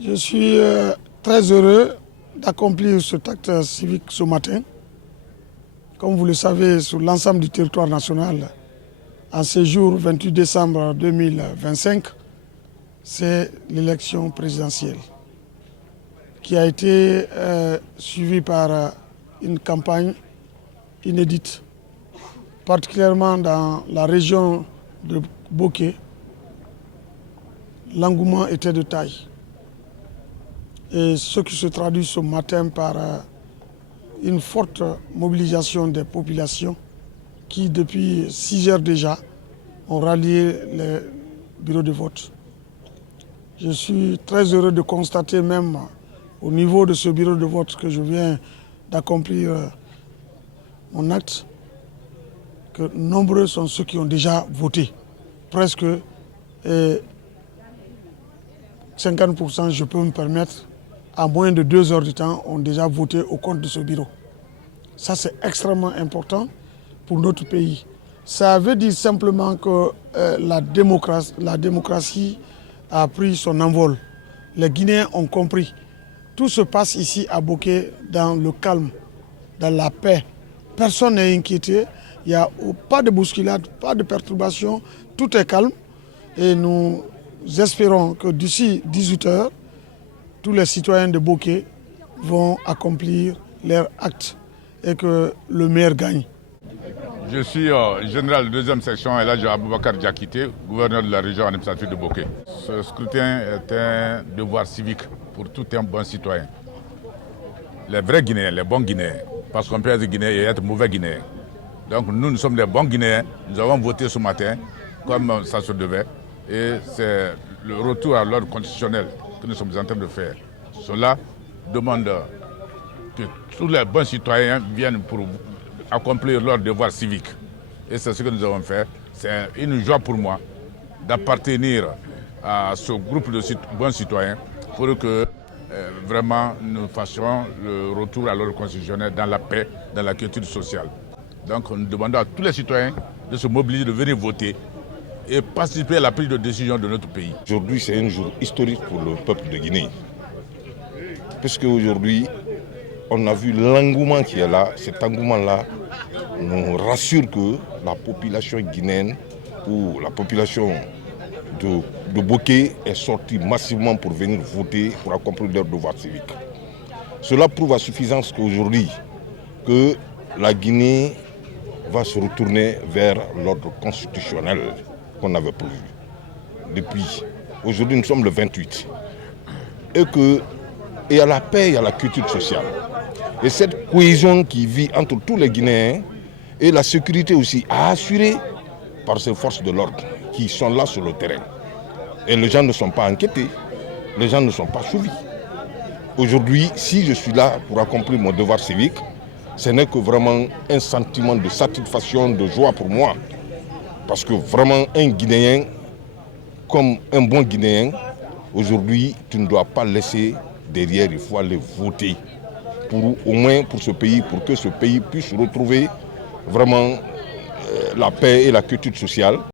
Je suis très heureux d'accomplir cet acte civique ce matin. Comme vous le savez, sur l'ensemble du territoire national, en ce jour 28 décembre 2025, c'est l'élection présidentielle qui a été suivie par une campagne inédite, particulièrement dans la région de Boké. L'engouement était de taille. Et ce qui se traduit ce matin par une forte mobilisation des populations qui, depuis 6 heures déjà, ont rallié les bureaux de vote. Je suis très heureux de constater même au niveau de ce bureau de vote que je viens d'accomplir mon acte, que nombreux sont ceux qui ont déjà voté. Presque 50%, je peux me permettre, à moins de 2 heures de temps, ont déjà voté au compte de ce bureau. Ça, c'est extrêmement important pour notre pays. Ça veut dire simplement que la démocratie a pris son envol. Les Guinéens ont compris. Tout se passe ici à Boké dans le calme, dans la paix. Personne n'est inquiété. Il n'y a pas de bousculade, pas de perturbation. Tout est calme. Et nous espérons que d'ici 18 heures, tous les citoyens de Boké vont accomplir leur acte et que le maire gagne. Je suis général de 2e section Elhadji Aboubakar Diakité, gouverneur de la région administrative de Boké. Ce scrutin est un devoir civique pour tout un bon citoyen. Les vrais Guinéens, les bons Guinéens, parce qu'on peut être Guinéen et être mauvais Guinéen. Donc nous sommes des bons Guinéens, nous avons voté ce matin comme ça se devait. Et c'est le retour à l'ordre constitutionnel que nous sommes en train de faire. Cela demande que tous les bons citoyens viennent pour accomplir leur devoir civique. Et c'est ce que nous avons fait. C'est une joie pour moi d'appartenir à ce groupe de bons citoyens pour que vraiment nous fassions le retour à l'ordre constitutionnel dans la paix, dans la quiétude sociale. Donc nous demandons à tous les citoyens de se mobiliser, de venir voter et participer à la prise de décision de notre pays. Aujourd'hui, c'est un jour historique pour le peuple de Guinée. Puisque aujourd'hui, on a vu l'engouement qui est là. Cet engouement-là nous rassure que la population guinéenne ou la population de Boké est sortie massivement pour venir voter, pour accomplir leur devoir civique. Cela prouve à suffisance qu'aujourd'hui, que la Guinée va se retourner vers l'ordre constitutionnel qu'on avait prévu. Depuis aujourd'hui, nous sommes le 28. Et il y a la paix, il y a la culture sociale. Et cette cohésion qui vit entre tous les Guinéens et la sécurité aussi assurée par ces forces de l'ordre qui sont là sur le terrain. Et les gens ne sont pas inquiétés, les gens ne sont pas suivis. Aujourd'hui, si je suis là pour accomplir mon devoir civique, ce n'est que vraiment un sentiment de satisfaction, de joie pour moi. Parce que vraiment un Guinéen, comme un bon Guinéen, aujourd'hui, tu ne dois pas laisser derrière, il faut aller voter. Au moins pour ce pays, pour que ce pays puisse retrouver vraiment la paix et la quiétude sociale.